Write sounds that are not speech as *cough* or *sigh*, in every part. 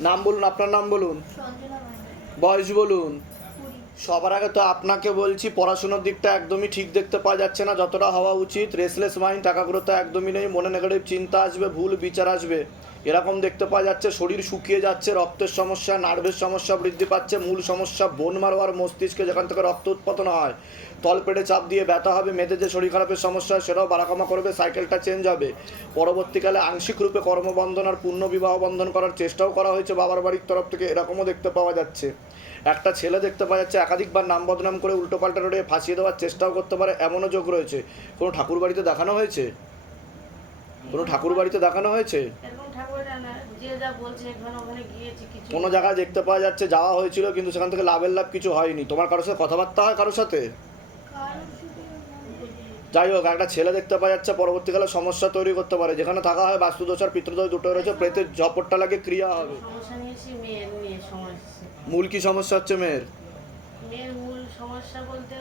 নাম বলুন আপনার নাম বলুন। বয়স বলুন। সবার আগে তো আপনাকে বলছি পড়াশোনার দিকটা একদমই ঠিক দেখতে পাওয়া যাচ্ছে না যতটা হওয়া উচিত। রেসলেস মাইন্ড টাকাগুলো তো একদমই নেই মনে নেগেটিভ চিন্তা আসবে ভুল বিচার আসবে। এরকম দেখতে পাওয়া যাচ্ছে, শরীর শুকিয়ে যাচ্ছে, রক্তের সমস্যা নার্ভের সমস্যা বৃদ্ধি পাচ্ছে, মূল সমস্যা বোন মারো আর মস্তিষ্কে যেখান থেকে রক্ত উৎপাদন হয়। তলপেটে চাপ দিয়ে ব্যথা হবে মেয়েদের যে শরীর খারাপের সমস্যা সেটাও বাড়াকামা করবে সাইকেলটা চেঞ্জ হবে। পরবর্তীকালে আংশিক রূপে কর্মবন্ধন আর পূর্ণ বিবাহ বন্ধন করার চেষ্টাও করা হয়েছে বাবার বাড়ির তরফ থেকে, এরকমও দেখতে পাওয়া যাচ্ছে। একটা ছেলে দেখতে পাওয়া যাচ্ছে, একাধিকবার নাম বদনাম করে উল্টোপাল্টা রোডে ফাঁসিয়ে দেওয়ার চেষ্টাও করতে পারে, এমনও যোগ রয়েছে। কোনো ঠাকুর বাড়িতে দেখানো হয়েছে? কোনো ঠাকুর বাড়িতে দেখানো হয়েছে? কোনো জায়গায় দেখতে পাওয়া যাচ্ছে যাওয়া হয়েছিল কিন্তু সেখান থেকে লাভের লাভ কিছু হয়নি। তোমার কারোর সাথে কথাবার্তা হয় কারোর সাথে। যাই হোক একটা ছেলে দেখতে পাওয়া যাচ্ছে পরবর্তীকালে সমস্যা তৈরি করতে পারে। যেখানে থাকা হয় বাস্তুদোষ আর পিতৃদোষ দুটো রয়েছে প্রেতের ঝপটটা লাগে ক্রিয়া হবে। মূল কি সমস্যা হচ্ছে মেয়ের? মেয়ের মূল সমস্যা বলতে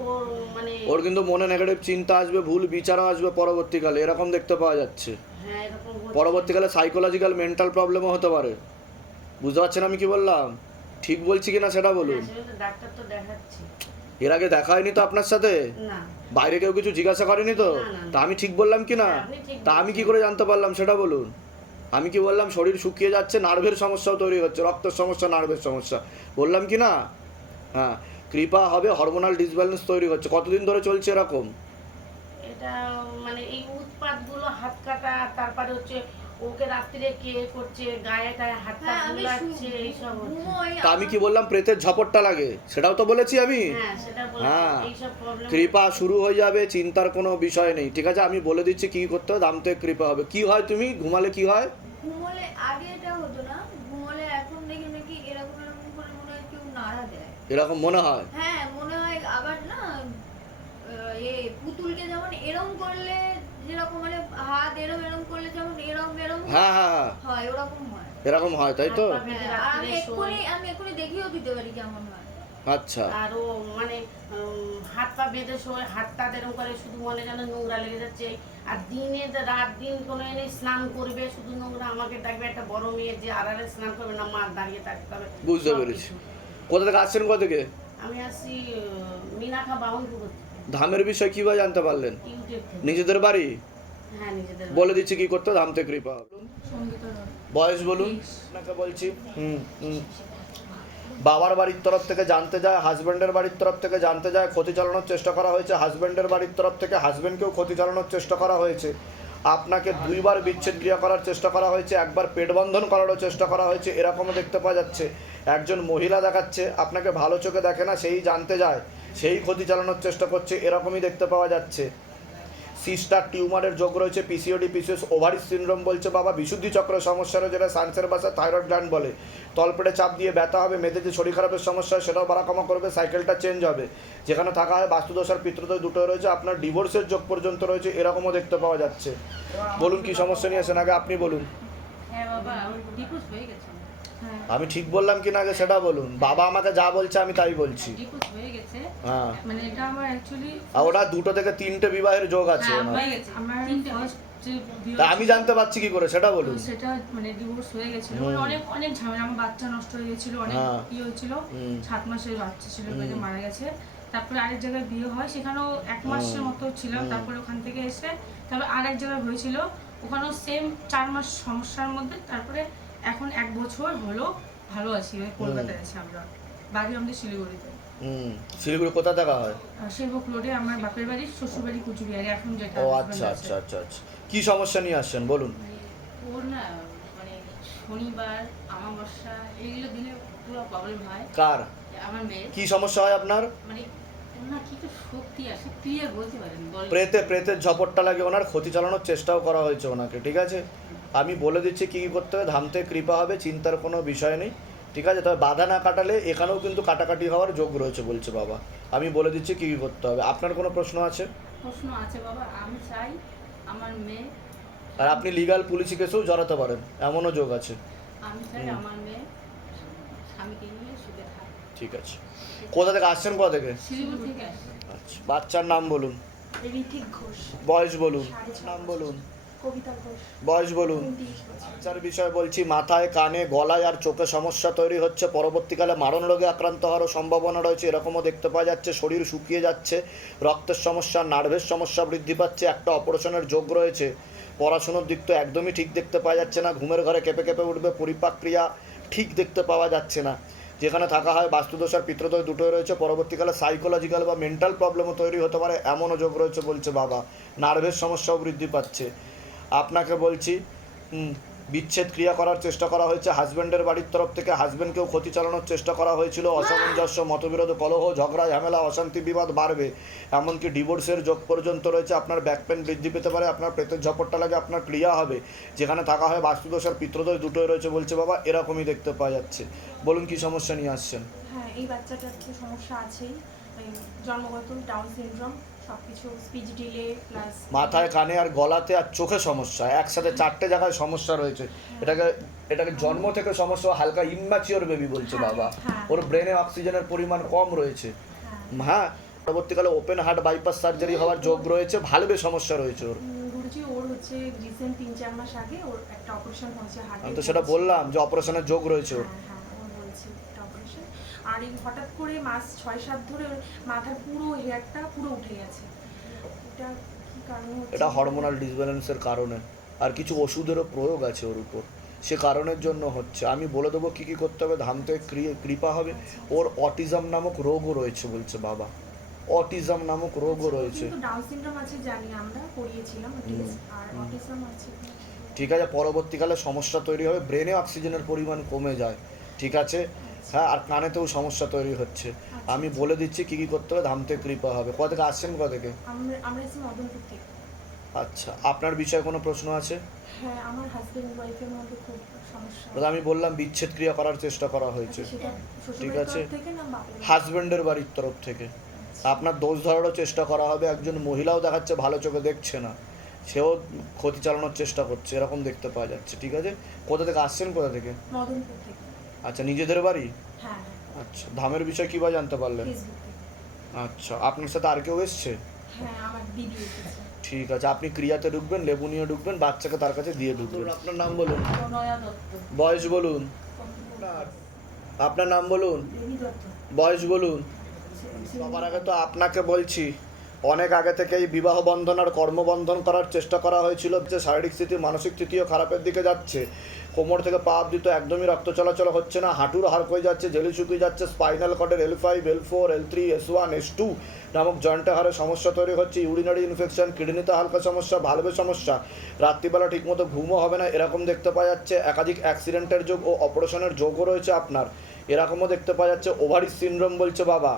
ওর মানে ওর কিন্তু মনে নেগেটিভ চিন্তা আসবে ভুল বিচারও আসবে পরবর্তীকালে এরকম দেখতে পাওয়া যাচ্ছে। হ্যাঁ এরকম পরবর্তীকালে সাইকোলজিক্যাল মেন্টাল প্রবলেমও হতে পারে। বুঝতে পারছেন আমি কি বললাম? ঠিক বলছি কিনা সেটা বলুন। হ্যাঁ, ডাক্তার তো দেখাচ্ছি। এর আগে দেখা হয়নি তো আপনার সাথে? বাইরে কেউ কিছু জিজ্ঞাসা করেনি তো। তা আমি ঠিক বললাম কি না? হ্যাঁ, তা আমি কি করে জানতে পারলাম সেটা বলুন। আমি কি বললাম শরীর শুকিয়ে যাচ্ছে নার্ভের সমস্যাও তৈরি হচ্ছে রক্তের সমস্যা নার্ভের সমস্যা। বললাম কি না? হ্যাঁ কৃপা হবে হরমোনাল ডিসব্যালেন্স তৈরি হচ্ছে কতদিন ধরে চলছে এরকম? এটা মানে এই উৎপাতগুলো হাত কাটা তারপরে হচ্ছে ওকে রাত্রিরে কে করছে গায়ে গায়ে হাতটা হ্যাঁ, বুলাচ্ছে এইসব তা আমি কি বললাম প্রেতের ঝপটটা লাগে? সেটাও তো বলেছি আমি। হ্যাঁ সেটা হ্যাঁ। কৃপা শুরু হয়ে যাবে চিন্তার কোনো বিষয় নেই। ঠিক আছে আমি বলে দিচ্ছি কি করতে হবে দাম থেকে কৃপা হবে। কি হয় তুমি? ঘুমালে কি হয়? ঘুমোলে আগে এটা হতো না ঘুমোলে এখন দেখি নাকি এরকম এরকম করে মনে হয় কেউ নাড়া দেয়। এরকম মনে হয়? হ্যাঁ মনে হয় আবার না এ পুতুলকে যেমন এরম করলে যেরকম মানে হাত এরম এরম করলে যেমন এরম এরম হ্যাঁ হ্যাঁ হ্যাঁ। হয় ওরকম হয়। এরকম হয় তাই তো? হাত পা বেঁধে হ্যাঁ, আমি এক্ষুনি আমি এক্ষুনি দেখিয়েও দিতে পারি কেমন হয়। আচ্ছা। আর ও মানে হাত পা বেঁধে শোয় হাতটা এরকম করে শুধু মনে যেন নোংরা লেগে যাচ্ছে। আর দিনে রাত দিন কোনো এনে স্নান করবে শুধু নোংরা আমাকে ডাকবে একটা বড় মেয়ে যে আড়ালে স্নান করবে না মা দাঁড়িয়ে থাকতে হবে। বুঝতে পেরেছি। কোথা থেকে আসছেন কোথা থেকে? আমি আহ, মিনাখা বাউনপুর ধামের বিষয় কীভাবে জানতে পারলেন? নিজেদের বাড়ি? হ্যাঁ বলে দিচ্ছি কি করতে হবে, ধাম থেকে কৃপা। বয়স বলুন। আপনাকে বলছি। বাবার বাড়ির তরফ থেকে জানতে যায় হাজব্যান্ডের বাড়ির তরফ থেকে জানতে যায় ক্ষতি চালানোর চেষ্টা করা হয়েছে। হাজব্যান্ডের বাড়ির তরফ থেকে হাজব্যান্ডকেও ক্ষতি চালানোর চেষ্টা করা হয়েছে। আপনাকে দুইবার বিচ্ছেদ ক্রিয়া করার চেষ্টা করা হয়েছে, একবার পেট বন্ধন করারও চেষ্টা করা হয়েছে, এরকমও দেখতে পাওয়া যাচ্ছে। একজন মহিলা দেখাচ্ছে, আপনাকে ভালো চোখে দেখে না, সেই জানতে যায়, সেই ক্ষতি চালানোর চেষ্টা করছে, এরকমই দেখতে পাওয়া যাচ্ছে। সিস্টার টিউমারের যোগ রয়েছে পিসিওডি পিসিএস ওভারি সিনড্রোম বলছে বাবা, বিশুদ্ধি চক্র সমস্যা রয়েছে যেটা সায়েন্সের ভাষা থাইরয়েড গ্ল্যান্ড বলে। তলপেটে চাপ দিয়ে ব্যথা হবে মেয়েদের যে শরীর খারাপের সমস্যা সেটাও বাড়াকামা করবে, সাইকেলটা চেঞ্জ হবে। যেখানে থাকা হয় বাস্তুদোষ আর দুটো রয়েছে, আপনার ডিভোর্সের যোগ পর্যন্ত রয়েছে, এরকমও দেখতে পাওয়া যাচ্ছে। বলুন কি সমস্যা নিয়ে আসেন আগে, আপনি বলুন। হ্যাঁ বাবা হয়ে গেছে। আমি ঠিক বললাম কি না আগে সেটা বলুন। বাবা আমাকে যা বলছে আমি তাই বলছি। হয়ে গেছে। হ্যাঁ। মানে এটা আমার অ্যাকচুয়ালি ওটা দুটো থেকে তিনটে বিবাহের যোগ আছে হ্যাঁ, ওনার। হয়ে গেছে। আমার ফার্স্ট যে বিয়ে তা আমি জানতে পারছি কি করে সেটা বলুন। সেটা মানে ডিভোর্স হয়ে গেছিল। মানে অনেক অনেক ঝামেলা। আমার বাচ্চা নষ্ট হয়ে গেছিল অনেক হ্যাঁ। কি হয়েছিল। সাত মাসের বাচ্চা ছিল মারা গেছে। তারপরে আরেক জায়গায় বিয়ে হয় সেখানেও এক মাসের মতো ছিলাম। তারপরে ওখান থেকে এসে তারপরে আরেক জায়গায় হয়েছিল। ওখানেও সেম চার মাস সমস্যার মধ্যে তারপরে এখন এক বছর হলো ভালো আছি কলকাতায় আছি আমরা। বাড়ি আমাদের শিলিগুড়িতে। হুম শিলিগুড়ি কোথা দেখা হয়? সেবক রোডে আমার বাপের বাড়ি শ্বশুর বাড়ি কুচবিহারে এখন যেটা ও আচ্ছা আচ্ছা আচ্ছা আচ্ছা। কি সমস্যা নিয়ে আসছেন বলুন। মানে ওর না মানে শনিবার আমাবস্যা এইগুলো দিনে পুরো প্রবলেম হয়। কার? আমার মেয়ের। কি সমস্যা হয় আপনার? মানে কি তো শক্তি বলতে পারেন প্রেতে প্রেতের ঝপটটা লাগে ওনার ক্ষতি চালানোর চেষ্টাও করা হয়েছে ওনাকে ঠিক আছে? আমি বলে দিচ্ছি কী কী করতে হবে। ধামতে কৃপা হবে চিন্তার কোনো বিষয় নেই। ঠিক আছে? তবে বাধা না কাটালে এখানেও কিন্তু কাটাকাটি হওয়ার যোগ রয়েছে বলছে বাবা। আমি বলে দিচ্ছি কী কী করতে হবে। আপনার কোনো প্রশ্ন আছে? প্রশ্ন আছে বাবা। আমি চাই আমার মেয়ে আর আপনি লিগাল পুলিশি কেসেও জড়াতে পারেন। এমনও যোগ আছে। আমি চাই আমার মেয়ে স্বামীকে নিয়ে সুখে থাক। ঠিক আছে। কোথা থেকে আসছেন? কোথা থেকে? আচ্ছা বাচ্চার নাম বলুন। ঋতিক ঘোষ। বয়স বলুন। নাম বলুন। বয়স বলুন। বছর। বিষয় বলছি মাথায় কানে গলায় আর চোখে সমস্যা তৈরি হচ্ছে। পরবর্তীকালে মারণ রোগে আক্রান্ত হওয়ারও সম্ভাবনা রয়েছে। এরকমও দেখতে পাওয়া যাচ্ছে শরীর শুকিয়ে যাচ্ছে রক্তের সমস্যা নার্ভের সমস্যা বৃদ্ধি পাচ্ছে একটা অপারেশনের যোগ রয়েছে। পড়াশুনোর দিক তো একদমই ঠিক দেখতে পাওয়া যাচ্ছে না। ঘুমের ঘরে কেঁপে কেঁপে উঠবে পরিপাক্রিয়া ঠিক দেখতে পাওয়া যাচ্ছে না। যেখানে থাকা হয় বাস্তুদোষ আর পিত্রদোষ দুটোই রয়েছে। পরবর্তীকালে সাইকোলজিক্যাল বা মেন্টাল প্রবলেমও তৈরি হতে পারে। এমনও যোগ রয়েছে বলছে বাবা। নার্ভের সমস্যাও বৃদ্ধি পাচ্ছে। আপনাকে বলছি বিচ্ছেদ ক্রিয়া করার চেষ্টা করা হয়েছে। হাজব্যান্ডের বাড়ির তরফ থেকে হাজব্যান্ডকেও ক্ষতি চালানোর চেষ্টা করা হয়েছিল। অসামঞ্জস্য, মতবিরোধ, কলহ, ঝগড়া, ঝামেলা, অশান্তি, বিবাদ বাড়বে। এমনকি ডিভোর্সের যোগ পর্যন্ত রয়েছে। আপনার ব্যাক পেন বৃদ্ধি পেতে পারে, আপনার পেটের ঝপটটা লাগে, আপনার ক্রিয়া হবে। যেখানে থাকা হয় বাস্তুদোষ আর পিত্রদোষ দুটোই রয়েছে বলছে বাবা, এরকমই দেখতে পাওয়া যাচ্ছে। বলুন কি সমস্যা নিয়ে আসছেন? হ্যাঁ এই বাচ্চাটার সমস্যা আছেই। জন্মগত ডাউন সিনড্রোম সব স্পিচ ডিলে প্লাস মাথায় কানে আর গলাতে আর চোখে সমস্যা। একসাথে চারটে জায়গায় সমস্যা রয়েছে। এটাকে এটাকে জন্ম থেকে সমস্যা হালকা ইম্যাচিওর বেবি বলছে হ্যাঁ, বাবা। হ্যাঁ। ওর ব্রেনে অক্সিজেনের পরিমাণ কম রয়েছে। হ্যাঁ। হ্যাঁ পরবর্তীকালে ওপেন হার্ট বাইপাস সার্জারি হওয়ার যোগ রয়েছে ভালবে সমস্যা রয়েছে ওর। ওর হচ্ছে রিসেন্ট তিন চার মাস আগে ওর একটা অপারেশন হয়েছে আমি তো সেটা বললাম যে অপারেশনের যোগ রয়েছে ওর হ্যাঁ হ্যাঁ ও বলছে একটা অপারেশন আর এই হঠাৎ করে মাস ছয় সাত ধরে মাথার পুরো হেয়ারটা পুরো উঠে গেছে। এটা কি কারণে এটা হরমোনাল ডিসব্যালেন্সের কারণে। আর কিছু ওষুধেরও প্রয়োগ আছে ওর উপর। সে কারণের জন্য হচ্ছে। আমি বলে দেবো কী কী করতে হবে। ধাম থেকে কৃপা হবে। ওর অটিজম নামক রোগও রয়েছে বলছে বাবা। অটিজম নামক রোগও রয়েছে। ঠিক আছে পরবর্তীকালে সমস্যা তৈরি হবে। ব্রেনে অক্সিজেনের পরিমাণ কমে যায়। ঠিক আছে? হ্যাঁ আর কানেতেও সমস্যা তৈরি হচ্ছে। আমি বলে দিচ্ছি কী কী করতে হবে ধাম থেকে কৃপা হবে। কোথা থেকে আসছেন কোথা থেকে? আচ্ছা আপনার বিষয়ে কোনো প্রশ্ন আছে? হ্যাঁ আমার হাজবেন্ড ওয়াইফের মধ্যে খুব সমস্যা। দাদা আমি বললাম বিচ্ছেদ ক্রিয়া করার চেষ্টা করা হয়েছে। আচ্ছা, ঠিক আছে। হাজব্যান্ডের বাড়ির? তরফ থেকে। আপনার দোষ ধরারও চেষ্টা করা হবে একজন মহিলাও দেখাচ্ছে ভালো চোখে দেখছে না। সেও ক্ষতি চালানোর চেষ্টা করছে এরকম দেখতে পাওয়া যাচ্ছে ঠিক আছে? কোথা থেকে আসছেন কোথা থেকে? থেকে। আচ্ছা নিজেদের বাড়ি? আচ্ছা ধামের বিষয় কী বা জানতে পারলেন? আচ্ছা আপনার সাথে আর কেউ এসছে? হ্যাঁ আমার দিদি এসেছে। ঠিক আছে আপনি ক্রিয়াতে ঢুকবেন লেবু নিয়ে ঢুকবেন বাচ্চাকে তার কাছে দিয়ে ঢুকবেন। আপনার নাম বলুন। বয়স বলুন। আপনার- নাম বলুন। বয়স বলুন। সবার আগে তো আপনাকে বলছি অনেক আগে থেকেই বিবাহ বন্ধন আর কর্মবন্ধন করার চেষ্টা করা হয়েছিল যে শারীরিক স্থিতি মানসিক স্থিতিও খারাপের দিকে যাচ্ছে। কোমর থেকে পা অব্দি তো একদমই রক্ত চলাচল হচ্ছে না। হাঁটুর হাড় হয়ে যাচ্ছে, জেলি শুকিয়ে যাচ্ছে, spinal কর্ডের L five L four L three S one S two নামক জয়েন্টে হারে সমস্যা তৈরি হচ্ছে। ইউরিনারি ইনফেকশন কিডনিতে হালকা সমস্যা ভালভে সমস্যা। রাত্রিবেলা ঠিকমতো ঘুমও হবে না, এরকম দেখতে পাওয়া যাচ্ছে। একাধিক অ্যাক্সিডেন্টের যোগ ও অপারেশনের যোগও রয়েছে আপনার। এরকমও দেখতে পাওয়া যাচ্ছে ওভারি সিনড্রোম বলছে বাবা।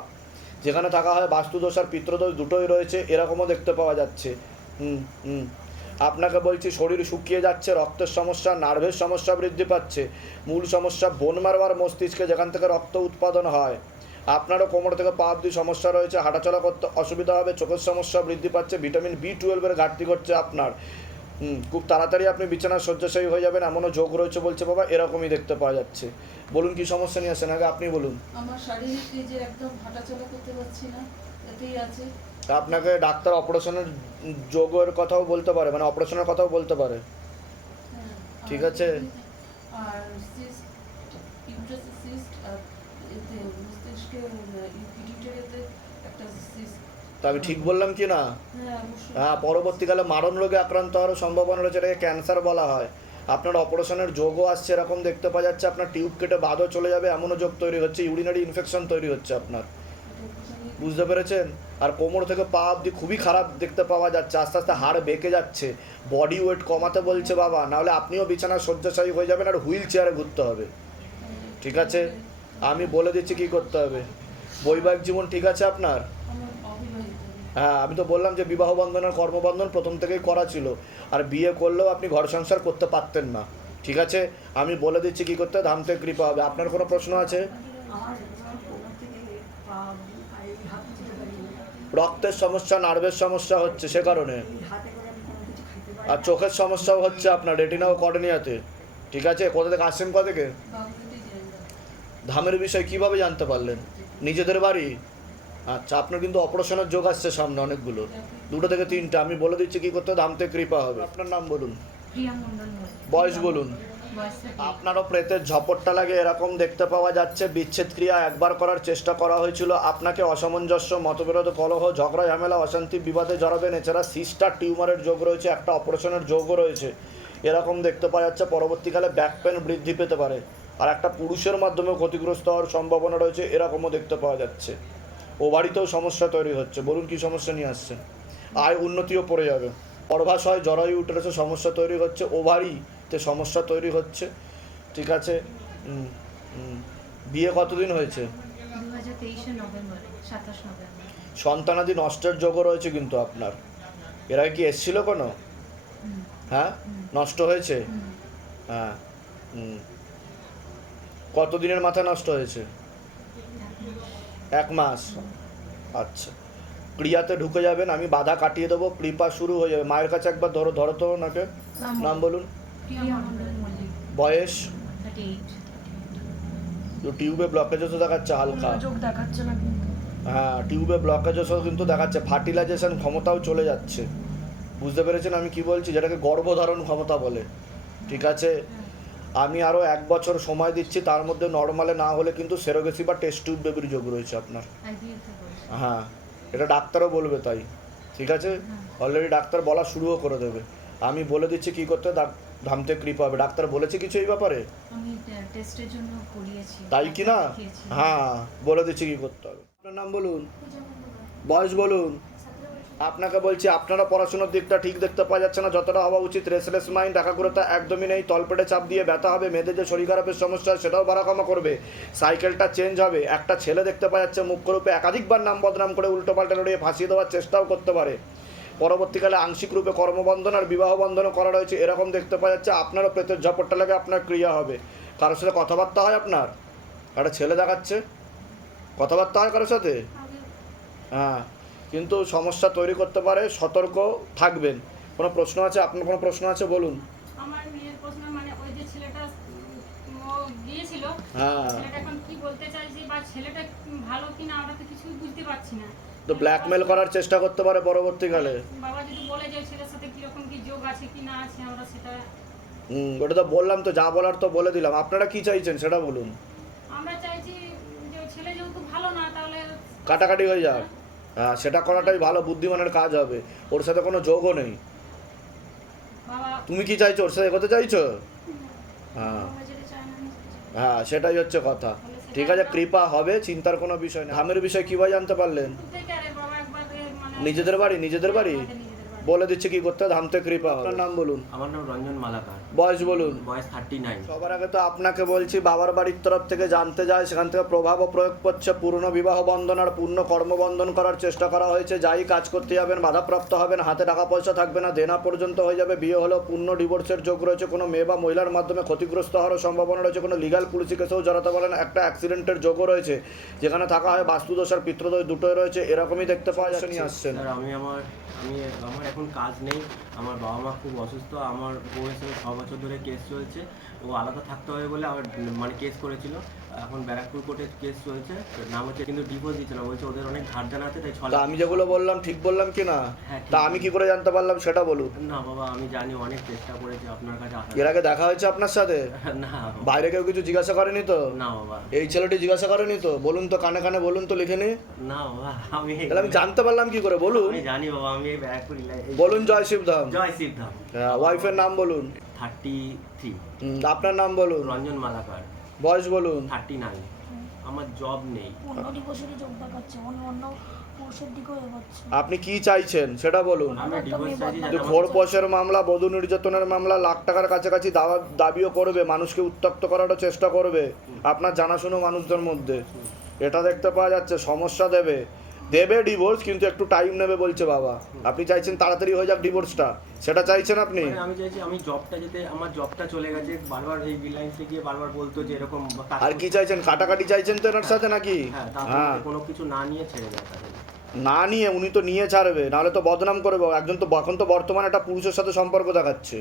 যেখানে থাকা হয় বাস্তুদোষ আর পিত্রদোষ দুটোই রয়েছে, এরকমও দেখতে পাওয়া যাচ্ছে। হুম হুম। আপনাকে বলছি, শরীর শুকিয়ে যাচ্ছে, রক্তের সমস্যা, নার্ভের সমস্যা বৃদ্ধি পাচ্ছে। মূল সমস্যা বোন মারবার মস্তিষ্কে যেখান থেকে রক্ত উৎপাদন হয়। আপনারও কোমর থেকে পা অব্দি সমস্যা রয়েছে, হাঁটাচলা করতে অসুবিধা হবে, চোখের সমস্যা বৃদ্ধি পাচ্ছে ভিটামিন বি টুয়েলভের ঘাটতি করছে আপনার। খুব তাড়াতাড়ি আপনি বিছানার শয্যাশায়ী হয়ে যাবেন, এমনও যোগ রয়েছে বলছে বাবা, এরকমই দেখতে পাওয়া যাচ্ছে। বলুন কি সমস্যা নিয়ে আসেন আগে, আপনি বলুন। আমার শারীরিক যে একদম হাঁটাচলা করতে পারছি না, এতেই আছে। তা আপনাকে ডাক্তার অপারেশনের যোগের কথাও বলতে পারে মানে অপারেশনের কথাও বলতে পারে। হ্যাঁ, ঠিক আছে। তা আমি ঠিক বললাম কি না? হ্যাঁ হ্যাঁ পরবর্তীকালে মারণ রোগে আক্রান্ত হওয়ার সম্ভাবনা রয়েছে এটাকে ক্যান্সার বলা হয়। আপনার অপারেশনের যোগও আসছে এরকম দেখতে পাওয়া যাচ্ছে আপনার টিউব কেটে বাদও চলে যাবে এমনও যোগ তৈরি হচ্ছে ইউরিনারি ইনফেকশন তৈরি হচ্ছে আপনার। বুঝতে পেরেছেন? আর কোমর থেকে পা অব্দি খুবই খারাপ দেখতে পাওয়া যাচ্ছে, আস্তে আস্তে হাড় বেঁকে যাচ্ছে। বডি ওয়েট কমাতে বলছে বাবা, নাহলে আপনিও বিছানায় শয্যাশায়ী হয়ে যাবেন আর হুইল চেয়ারে ঘুরতে হবে। ঠিক আছে? আমি বলে দিচ্ছি কি করতে হবে। বৈবাহিক জীবন ঠিক আছে আপনার? হ্যাঁ আমি তো বললাম যে বিবাহ বন্ধন আর কর্মবন্ধন প্রথম থেকেই করা ছিল। আর বিয়ে করলেও আপনি ঘর সংসার করতে পারতেন না। ঠিক আছে? আমি বলে দিচ্ছি কি করতে ধাম থেকে কৃপা হবে। আপনার কোনো প্রশ্ন আছে? রক্তের সমস্যা নার্ভের সমস্যা হচ্ছে সে কারণে। আর চোখের সমস্যাও হচ্ছে আপনার রেটিনা ও কর্নিয়াতে ঠিক আছে? কোথা থেকে আসছেন কোথা থেকে? ধামের বিষয় কীভাবে জানতে পারলেন? নিজেদের বাড়ি? আচ্ছা আপনার কিন্তু অপারেশনের যোগ আসছে সামনে অনেকগুলো। দুটো থেকে তিনটা। আমি বলে দিচ্ছি কি করতে হবে, ধামতে কৃপা হবে। আপনার নাম বলুন। বয়স বলুন। আপনারও প্রেতের ঝপটটা লাগে, এরকম দেখতে পাওয়া যাচ্ছে। বিচ্ছেদ ক্রিয়া একবার করার চেষ্টা করা হয়েছিল। আপনাকে অসামঞ্জস্য, মতবিরোধ, কলহ, ঝগড়া, ঝামেলা, অশান্তি, বিবাদে জড়াবেন। এছাড়া সিস্টার টিউমারের যোগ রয়েছে, একটা অপারেশনের যোগও রয়েছে। এরকম দেখতে পাওয়া যাচ্ছে, পরবর্তীকালে ব্যাক পেন বৃদ্ধি পেতে পারে। আর একটা পুরুষের মাধ্যমে ক্ষতিগ্রস্ত হওয়ার সম্ভাবনা রয়েছে, এরকমও দেখতে পাওয়া যাচ্ছে। ওভারিতেও সমস্যা তৈরি হচ্ছে। বলুন, কি সমস্যা নিয়ে আসছে আয় উন্নতিও পড়ে যাবে। গর্ভাশয়, জরায়ু উঠেছে সমস্যা তৈরি হচ্ছে। ওভারিতে সমস্যা তৈরি হচ্ছে। ঠিক আছে। বিয়ে কতদিন হয়েছে? সন্তানাদি নষ্টের যোগও রয়েছে কিন্তু আপনার। এর আগে কি এসছিল কোনো? হ্যাঁ? নষ্ট হয়েছে? হ্যাঁ। কতদিনের মাথায় নষ্ট হয়েছে? এক মাস। আচ্ছা। ক্রিয়াতে ঢুকে যাবেন আমি বাধা কাটিয়ে দেবো কৃপা শুরু হয়ে যাবে। মায়ের কাছে একবার ধরো ধরো তো ওনাকে। নাম বলুন। বয়স? তো টিউবে ব্লকেজও দেখাচ্ছে হালকা। হ্যাঁ টিউবে ব্লকেজও কিন্তু দেখাচ্ছে। ফার্টিলাইজেশন ক্ষমতাও চলে যাচ্ছে। বুঝতে পেরেছেন আমি কি বলছি? যেটাকে গর্ভধারণ ক্ষমতা বলে। ঠিক আছে? আমি আরও এক বছর সময় দিচ্ছি তার মধ্যে নর্মালে না হলে কিন্তু সেরোগেসি বা টেস্ট টিউব বেবির যোগ রয়েছে আপনার। হ্যাঁ এটা ডাক্তারও বলবে তাই। ঠিক আছে? অলরেডি ডাক্তার বলা শুরুও করে দেবে। আমি বলে দিচ্ছি কি করতে ধামতে কৃপা হবে। ডাক্তার বলেছে কিছু এই ব্যাপারে? আমি টেস্টের জন্য করিয়েছি। তাই কি না? হ্যাঁ বলে দিচ্ছি কি করতে হবে। আপনার নাম বলুন। বয়স বলুন। আপনাকে বলছি আপনারা পড়াশোনার দিকটা ঠিক দেখতে পাওয়া যাচ্ছে না যতটা হওয়া উচিত। রেসলেস মাইন্ড একাগ্রতা একদমই নেই। তলপেটে চাপ দিয়ে ব্যথা হবে মেয়েদের যে শরীর খারাপের সমস্যা সেটাও বাড়াকামা করবে। সাইকেলটা চেঞ্জ হবে। একটা ছেলে দেখতে পাওয়া যাচ্ছে মুখ্যরূপে একাধিকবার নাম বদনাম করে উল্টো পাল্টা লড়িয়ে ফাঁসিয়ে দেওয়ার চেষ্টাও করতে পারে। পরবর্তীকালে আংশিক রূপে কর্মবন্ধন আর বিবাহ বন্ধনও করা রয়েছে। এরকম দেখতে পাওয়া যাচ্ছে আপনারও প্রেতের ঝপটটা লাগে আপনার ক্রিয়া হবে। কারোর সাথে কথাবার্তা হয় আপনার? একটা ছেলে দেখাচ্ছে। কথাবার্তা হয় কারোর সাথে? হ্যাঁ কিন্তু সমস্যা তৈরি করতে পারে সতর্ক থাকবেন। কোনো প্রশ্ন আছে? আপনার কোনো প্রশ্ন আছে? বলুন। মানে হ্যাঁ। ছেলেটা এখন কি বলতে চাইছে বা ছেলেটা ভালো কিনা আমরা তো কিছুই বুঝতে পারছি না। তো ব্ল্যাকমেল করার চেষ্টা করতে পারে পরবর্তীকালে। বাবা যদি বলে যে ছেলের সাথে কীরকম কি যোগ আছে কি না আছে আমরা সেটা হুম ওটা তো বললাম তো যা বলার তো বলে দিলাম। আপনারা কি চাইছেন সেটা বলুন। আমরা চাইছি যে ছেলে যেহেতু ভালো না তাহলে কাটাকাটি হয়ে যাক। হ্যাঁ সেটা করাটাই ভালো বুদ্ধিমানের কাজ হবে। ওর সাথে কোনো যোগও নেই। তুমি কি চাইছো? ওর সাথে এগোতে চাইছো? হ্যাঁ। হ্যাঁ সেটাই হচ্ছে কথা। ঠিক আছে কৃপা হবে চিন্তার কোনো বিষয় নেই। ধামের বিষয় কীভাবে জানতে পারলেন? মানে নিজেদের বাড়ি নিজেদের বাড়ি। বলে দিচ্ছে কি করতে হবে, ধামতে কৃপা। আপনার নাম বলুন। আমার নাম রঞ্জন মালাকার। বয়স বলুন। বয়স থার্টি নাইন সবার আগে তো আপনাকে বলছি বাবার বাড়ির তরফ থেকে জানতে যায় সেখান থেকে প্রভাব ও প্রয়োগ করছে। পূর্ণ বিবাহ বন্ধন আর পূর্ণ কর্মবন্ধন করার চেষ্টা করা হয়েছে। যাই কাজ করতে যাবেন বাধাপ্রাপ্ত হবেন হাতে টাকা পয়সা থাকবে না দেনা পর্যন্ত হয়ে যাবে। বিয়ে হলেও পূর্ণ ডিভোর্সের যোগ রয়েছে। কোনো মেয়ে বা মহিলার মাধ্যমে ক্ষতিগ্রস্ত হওয়ার সম্ভাবনা রয়েছে। কোনো লিগাল পুলিশি কেসেও জড়াতে পারেন একটা অ্যাক্সিডেন্টের যোগও রয়েছে। যেখানে থাকা হয় বাস্তুদোষ আর পিত্রদোষ দুটোই রয়েছে। এরকমই দেখতে পাওয়া যাচ্ছে নিয়ে আসছেন। আমি আমার আমি আমার এখন কাজ নেই। আমার বাবা মা খুব অসুস্থ। আমার বউয়ের সঙ্গে ছ বছর ধরে কেস চলছে। ও আলাদা থাকতে হবে বলে আমার মানে কেস করেছিল। এখন ব্যারাকপুর কোর্টে কেস চলছে। নাম হচ্ছে কিন্তু ডিভোর্স দিচ্ছে না বলছে ওদের অনেক ধার জানা আছে তাই ছ তা আমি যেগুলো বললাম ঠিক বললাম কি না? হ্যাঁ, তা আমি কি করে জানতে পারলাম সেটা বলুন। না বাবা আমি জানি অনেক চেষ্টা করেছি আপনার কাছে আসার। এর আগে দেখা হয়েছে আপনার সাথে? *laughs* না বাইরে কেউ কিছু জিজ্ঞাসা করেনি তো? না বাবা। এই ছেলেটি জিজ্ঞাসা করেনি তো? বলুন তো কানে কানে বলুন তো লিখে নি না বাবা আমি তাহলে আমি জানতে পারলাম কি করে বলুন। আমি জানি বাবা আমি এই ব্যারাকপুর বলুন জয় শিবধাম জয় শিবধাম ওয়াইফের নাম বলুন। থার্টি থ্রি আপনার নাম বলুন। রঞ্জন মালাকার। বয়স বলুন। থার্টি নাইন আমার জব নেই। জব দেখাচ্ছে অন্য অন্য আপনি কি চাইছেন? সেটা বলুন। ঘর পয়সার মামলা বধূ নির্যাতনের মামলা লাখ টাকার কাছাকাছি দাওয়া দাবিও করবে মানুষকে উত্তপ্ত করারও চেষ্টা করবে আপনার জানাশুনো মানুষদের মধ্যে। এটা দেখতে পাওয়া যাচ্ছে সমস্যা দেবে। দেবে ডিভোর্স কিন্তু একটু টাইম নেবে বলছে বাবা। আপনি চাইছেন তাড়াতাড়ি হয়ে যাক ডিভোর্সটা সেটা চাইছেন আপনি? মানে আমি চাইছি আমি জবটা যেতে আমার জবটা চলে গেছে বারবার এই বিল্লাইন্সে গিয়ে বারবার বলতো যে এরকম আর কি চাইছেন কাটাকাটি চাইছেন তো এনার সাথে নাকি? হ্যাঁ হ্যাঁ। কোনো কিছু না নিয়ে ছেড়ে দেয় তাদের। না নিয়ে উনি তো নিয়ে ছাড়বে নাহলে তো বদনাম করবে একজন তো এখন তো বর্তমানে একটা পুরুষের সাথে সম্পর্ক দেখাচ্ছে।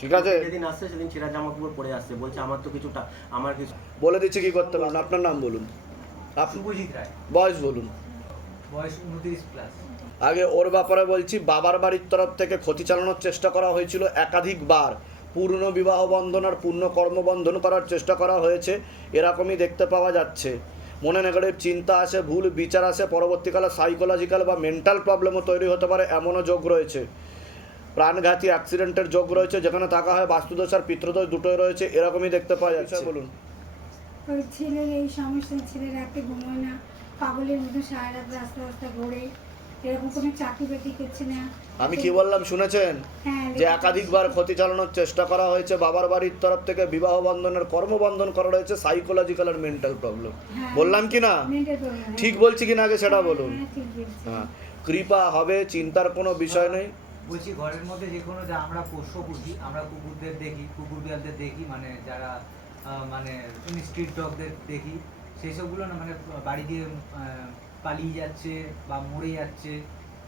ঠিক আছে? যেদিন আসছে সেদিন ছেঁড়া জামা কাপড় পরে আসছে বলছে আমার তো কিছুটা আমার কিছু বলে দিচ্ছি কি করতে পারেন আপনার নাম বলুন। শুভজিৎ রায় বয়স বলুন। বয়স উনত্রিশ প্লাস আগে ওর ব্যাপারে বলছি বাবার বাড়ির তরফ থেকে ক্ষতি চালানোর চেষ্টা করা হয়েছিল একাধিকবার। পূর্ণ বিবাহ বন্ধন আর পূর্ণ কর্মবন্ধন করার চেষ্টা করা হয়েছে এরকমই দেখতে পাওয়া যাচ্ছে। মনে নেগেটিভ চিন্তা আসে ভুল বিচার আসে পরবর্তীকালে সাইকোলজিক্যাল বা মেন্টাল প্রবলেমও তৈরি হতে পারে এমনও যোগ রয়েছে। প্রাণঘাতী অ্যাক্সিডেন্টের যোগ রয়েছে যেখানে থাকা হয় বাস্তুদোষ আর পিতৃদোষ দুটোই রয়েছে এরকমই দেখতে পাওয়া যাচ্ছে। বলুন। ওই ছেলের এই সমস্যা ছেলের রাতে ঘুমোয় না। পাগলের মতো সারা রাত রাস্তা রাস্তা ঘোরে। এরকম কোনো চাকরি বাকরি করছে না। আমি কি বললাম শুনেছেন? হ্যাঁ যে একাধিকবার ক্ষতি চালানোর চেষ্টা করা হয়েছে বাবার বাড়ির তরফ থেকে বিবাহ বন্ধনের কর্মবন্ধন করা হয়েছে সাইকোলজিক্যাল আর মেন্টাল প্রবলেম হ্যাঁ। বললাম কি না? ঠিক বলছি কি না আগে সেটা বলুন? হ্যাঁ হ্যাঁ কৃপা হবে চিন্তার কোনো বিষয় নেই। বলছি ঘরের মধ্যে যে কোনো যা আমরা পোষ্য পুষি আমরা কুকুরদের দেখি কুকুর বিড়ালদের দেখি মানে যারা মানে স্ট্রিট ডগদের দেখি। সেই সবগুলো না মানে বাড়ি দিয়ে পালিয়ে যাচ্ছে বা মরে যাচ্ছে।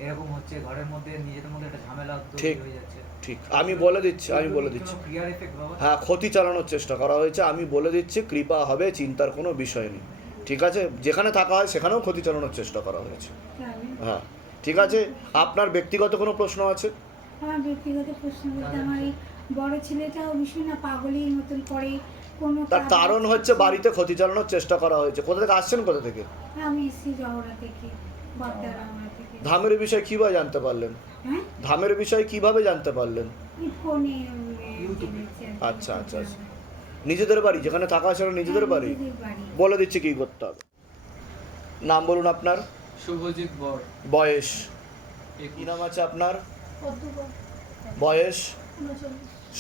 এরকম হচ্ছে। ঘরের মধ্যে নিজেদের মধ্যে একটা ঝামেলা ঠিক। হয়ে যাচ্ছে। ঠিক। আমি বলে দিচ্ছি আমি বলে দিচ্ছি। ক্লিয়ার এফেক্ট বাবা? হ্যাঁ ক্ষতি চালানোর চেষ্টা করা হয়েছে। আমি বলে দিচ্ছি কৃপা হবে চিন্তার কোনো বিষয় নেই। ঠিক আছে? যেখানে থাকা হয় সেখানেও ক্ষতি চালানোর চেষ্টা করা হয়েছে। হ্যাঁ ঠিক আছে? আপনার ব্যক্তিগত কোনো প্রশ্ন আছে? আমার ব্যক্তিগত প্রশ্ন বলতে আমার এই বড় ছেলেটাও ভীষণ না পাগলের মতন করে। তার কারণ। হচ্ছে বাড়িতে ক্ষতি চালানোর চেষ্টা করা হয়েছে। কোথা থেকে আসছেন কোথা থেকে? থেকে ধামের বিষয়ে কীভাবে জানতে পারলেন? হ্যাঁ? ধামের বিষয়ে কীভাবে জানতে পারলেন? কি। আচ্ছা আচ্ছা আচ্ছা। নিজেদের বাড়ি যেখানে থাকা হয় সেটা নিজেদের বাড়ি। বলে দিচ্ছি কি করতে হবে। নাম বলুন আপনার। শুভজিৎ বর। বয়স। কি নাম আছে আপনার? বয়স।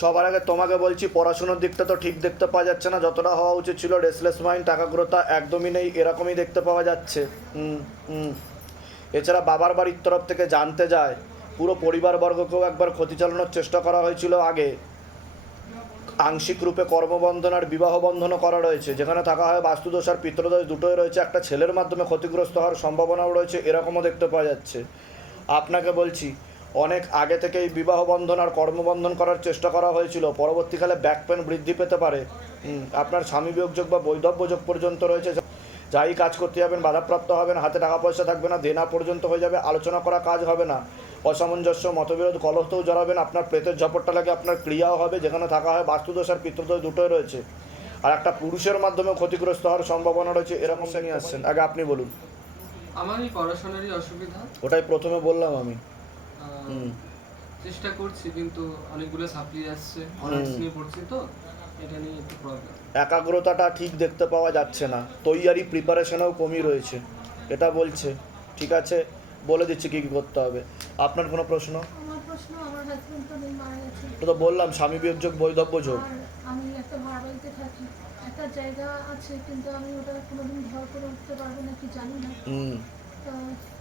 সবার আগে তোমাকে বলছি, পড়াশোনার দিকটা তো ঠিক দেখতে পাওয়া যাচ্ছে না। যতটা হওয়া উচিত ছিল রেসলেস মাইন্ড টাকাগ্রতা একদমই নেই, এরকমই দেখতে পাওয়া যাচ্ছে। হুম এছাড়া বাবার বাড়ির তরফ থেকে জানতে যায়, পুরো পরিবারবর্গকেও একবার ক্ষতি চালানোর চেষ্টা করা হয়েছিল আগে। আংশিক রূপে কর্মবন্ধন আর বিবাহ বন্ধনও করা রয়েছে। যেখানে থাকা হয় বাস্তুদোষ আর পিতৃদোষ দুটোই রয়েছে। একটা ছেলের মাধ্যমে ক্ষতিগ্রস্ত হওয়ার সম্ভাবনাও রয়েছে, এরকমও দেখতে পাওয়া যাচ্ছে। আপনাকে বলছি অনেক আগে থেকেই বিবাহ বন্ধন আর কর্মবন্ধন করার চেষ্টা করা হয়েছিল। পরবর্তীকালে ব্যাক পেন বৃদ্ধি পেতে পারে। আপনার স্বামী বিয়োগ যোগ বা বৈধব্য যোগ পর্যন্ত রয়েছে। যাই কাজ করতে যাবেন বাধাপ্রাপ্ত হবেন হাতে টাকা পয়সা থাকবে না দেনা পর্যন্ত হয়ে যাবে আলোচনা করা কাজ হবে না। অসামঞ্জস্য মতবিরোধ কলহতেও জড়াবেন আপনার প্রেতের ঝপটটা লাগে আপনার ক্রিয়াও হবে যেখানে থাকা হয় বাস্তুদোষ আর পিতৃদোষ দুটোই রয়েছে। আর একটা পুরুষের মাধ্যমে ক্ষতিগ্রস্ত হওয়ার সম্ভাবনা রয়েছে এরকম নিয়ে আসছেন। আগে আপনি বলুন। আমার এই পড়াশোনারই অসুবিধা। ওটাই প্রথমে বললাম আমি। চেষ্টা করছি কিন্তু অনেকগুলো সাপ্লি আসছে। অনার্স নিয়ে পড়ছি তো এটা নিয়ে একটু প্রবলেম একাগ্রতাটা ঠিক দেখতে পাওয়া যাচ্ছে না। তৈয়ারি প্রিপারেশনেও কমই রয়েছে। এটা বলছে। ঠিক আছে? বলে দিচ্ছি কী কী করতে হবে। আপনার কোনো প্রশ্ন? আমার প্রশ্ন আমার হাজবেন্ড তো নেই মারা গেছে। তো বললাম স্বামী বিয়োগ যোগ বৈধব্য যোগ। আমি একটা ভাড়া বাড়িতে থাকি। একটা জায়গা আছে কিন্তু আমি ওটা কোনোদিন ঘর করে উঠতে পারব নাকি জানি না। হুম। তো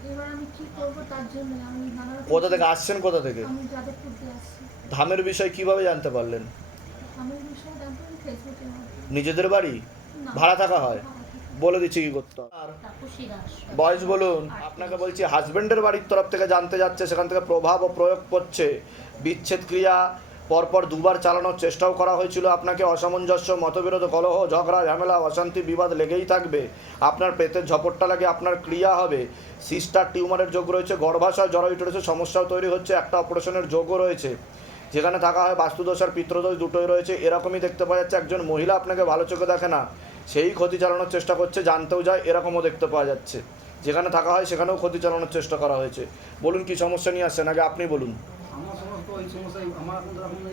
এবার আমি কি করব তার জন্য? আমি নানা রকম- কোথা থেকে আসছেন কোথা থেকে? আমি যাদবপুর দিয়ে আসছি। ধামের বিষয় কীভাবে জানতে পারলেন? জানতে ফেসবুকে নিজেদের বাড়ি? ভাড়া থাকা হয়? বলে দিচ্ছি কি করতে হবে আর বয়স বলুন আপনাকে বলছি হাজবেন্ডের বাড়ির তরফ থেকে জানতে যাচ্ছে সেখান থেকে প্রভাব ও প্রয়োগ করছে বিচ্ছেদ ক্রিয়া পরপর দুবার চালানোর চেষ্টাও করা হয়েছিল আপনাকে। অসামঞ্জস্য, মতবিরোধ, কলহ, ঝগড়া, ঝামেলা, অশান্তি, বিবাদ লেগেই থাকবে। আপনার পেটের ঝপটটা লাগে আপনার ক্রিয়া হবে। সিস্টার টিউমারের যোগ রয়েছে, গর্ভাশয় রয়েছে, সমস্যাও তৈরি হচ্ছে, একটা অপারেশনের যোগও রয়েছে। যেখানে থাকা হয় বাস্তুদোষ আর পিত্রদোষ দুটোই রয়েছে। এরকমই দেখতে পাওয়া যাচ্ছে, একজন মহিলা আপনাকে ভালো চোখে দেখে না। সেই ক্ষতি চালানোর চেষ্টা করছে, জানতেও যায়, এরকমও দেখতে পাওয়া যাচ্ছে। যেখানে থাকা হয় সেখানেও ক্ষতি চালানোর চেষ্টা করা হয়েছে। বলুন কি সমস্যা নিয়ে আসছেন? আগে আপনি বলুন। আমার সমস্যা আমার এখন ধরো এখন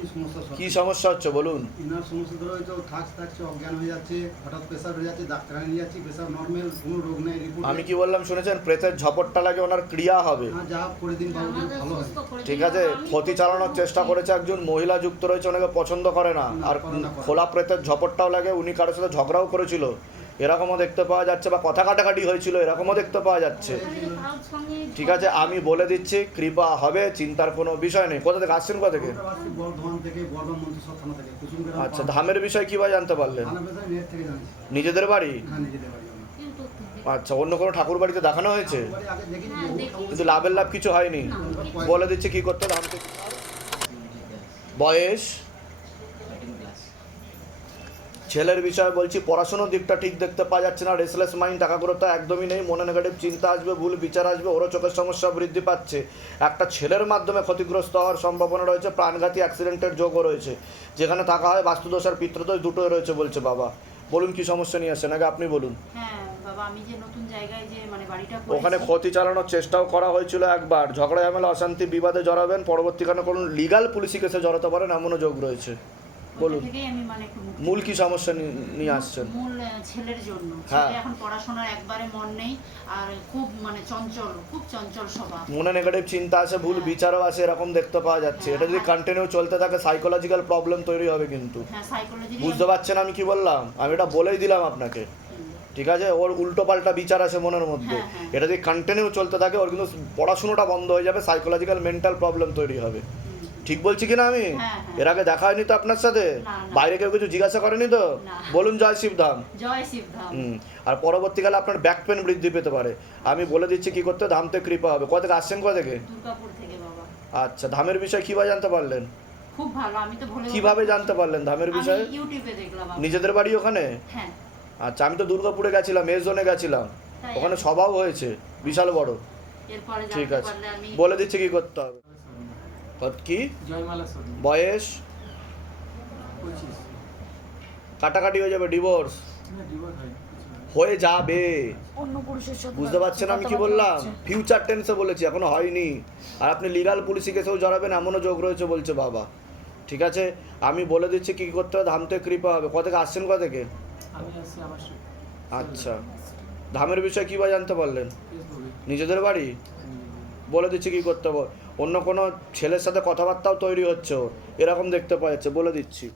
এই সমস্যা কি সমস্যা হচ্ছে বলুন? ইনার সমস্যা ধরো হয়তো থাকছে থাকছে অজ্ঞান হয়ে যাচ্ছে হঠাৎ প্রেশার বেড়ে যাচ্ছে ডাক্তার নিয়ে যাচ্ছি প্রেশার নর্মাল কোনো রোগ নেই রিপোর্ট আমি কি বললাম শুনেছেন? প্রেতের ঝপটটা লাগে ওনার ক্রিয়া হবে। যা করে দিন বাবু ভালো হয়। ঠিক আছে ক্ষতি চালানোর চেষ্টা করেছে একজন মহিলা যুক্ত রয়েছে ওনাকে পছন্দ করে না। আর খোলা প্রেতের ঝপটটাও লাগে উনি কারোর সাথে ঝগড়াও করেছিল। এরকমও দেখতে পাওয়া যাচ্ছে বা কথা কাটাকাটি হয়েছিল, এরকমও দেখতে পাওয়া যাচ্ছে। ঠিক আছে, আমি বলে দিচ্ছি, কৃপা হবে, চিন্তার কোনো বিষয় নেই। কোথা থেকে আসছেন, কোথা থেকে? আচ্ছা ধামের বিষয় কীভাবে জানতে পারলেন? নিজেদের বাড়ি। আচ্ছা অন্য কোনো ঠাকুর বাড়িতে দেখানো হয়েছে? কিন্তু লাভের লাভ কিছু হয়নি। বলে দিচ্ছে, কি করতে থেকে বয়স? ছেলের বিষয়ে বলছি পড়াশোনার দিকটা ঠিক দেখতে পাওয়া যাচ্ছে না রেসলেস মাইন্ড একাগ্রতা একদমই নেই মনে নেগেটিভ চিন্তা আসবে ভুল বিচার আসবে ওরও চোখের সমস্যা বৃদ্ধি পাচ্ছে। একটা ছেলের মাধ্যমে ক্ষতিগ্রস্ত হওয়ার সম্ভাবনা রয়েছে প্রাণঘাতী অ্যাক্সিডেন্টের যোগও রয়েছে যেখানে থাকা হয় বাস্তুদোষ আর পিতৃদোষ দুটোই রয়েছে বলছে বাবা। বলুন কি সমস্যা নিয়ে আসছেন আগে আপনি বলুন। হ্যাঁ বাবা আমি যে নতুন জায়গায় যে মানে বাড়িটা ওখানে ক্ষতি চালানোর চেষ্টাও করা হয়েছিল একবার ঝগড়া ঝামেলা অশান্তি বিবাদে জড়াবেন পরবর্তীকালে কোনো লিগাল পুলিশি কেসে জড়াতে পারেন এমনও যোগ রয়েছে। বলুন। আমি মানে মূল কি সমস্যা নিয়ে আসছেন? মূল ছেলের জন্য। হ্যাঁ। এখন পড়াশোনার একবারে মন নেই আর খুব মানে চঞ্চল খুব চঞ্চল স্বভাব। মনে নেগেটিভ চিন্তা আসে ভুল বিচারও আসে এরকম দেখতে পাওয়া যাচ্ছে। এটা যদি কন্টিনিউ চলতে থাকে সাইকোলজিক্যাল প্রবলেম তৈরি হবে কিন্তু। হ্যাঁ বুঝতে পারছেন আমি কি বললাম? আমি এটা বলেই দিলাম আপনাকে। ঠিক আছে? ওর উল্টো পাল্টা বিচার আছে মনের মধ্যে। হ্যাঁ, হ্যাঁ। এটা যদি কন্টিনিউ চলতে থাকে ওর কিন্তু পড়াশুনোটা বন্ধ হয়ে যাবে সাইকোলজিক্যাল মেন্টাল প্রবলেম তৈরি হবে। ঠিক বলছি কি না আমি? হ্যাঁ, হ্যাঁ। এর আগে দেখা হয়নি তো আপনার সাথে। বাইরে কেউ কিছু জিজ্ঞাসা করেনি তো? বলুন জয় শিবধাম জয় শিবধাম আর পরবর্তীকালে আপনার ব্যাক পেন বৃদ্ধি পেতে পারে। আমি বলে দিচ্ছি কি করতে ধামতে কৃপা হবে। কোথা থেকে আসছেন কোথা থেকে? থেকে আচ্ছা ধামের বিষয়ে কীভাবে জানতে পারলেন? খুব ভালো আমি তো কীভাবে জানতে পারলেন ধামের বিষয়ে? ইউটিউবে দেখলাম নিজেদের বাড়ি ওখানে? হ্যাঁ। আচ্ছা আমি তো দুর্গাপুরে গেছিলাম এ জোনে গেছিলাম। ওখানে সভাও হয়েছে বিশাল বড়। ঠিক আছে। বলে দিচ্ছি কি করতে হবে। কত- কি? বয়স? কাটাকাটি হয়ে যাবে ডিভোর্স হয় হয়ে যাবে। বুঝতে পারছেন আমি কি বললাম? ফিউচার টেন্সে বলেছি এখনও হয়নি। আর আপনি লিগাল পুলিশি কেসেও জড়াবেন এমনও যোগ রয়েছে বলছে বাবা। ঠিক আছে? আমি বলে দিচ্ছি কি করতে হবে ধামতে কৃপা হবে। কোথা থেকে আসছেন কোথা থেকে? আচ্ছা। ধামের বিষয়ে কী বা জানতে পারলেন? নিজেদের বাড়ি। বলে দিচ্ছি কি করতে হবে। অন্য কোনো ছেলের সাথে কথাবার্তাও তৈরি হচ্ছে এরকম দেখতে পাওয়া যাচ্ছে বলে দিচ্ছি।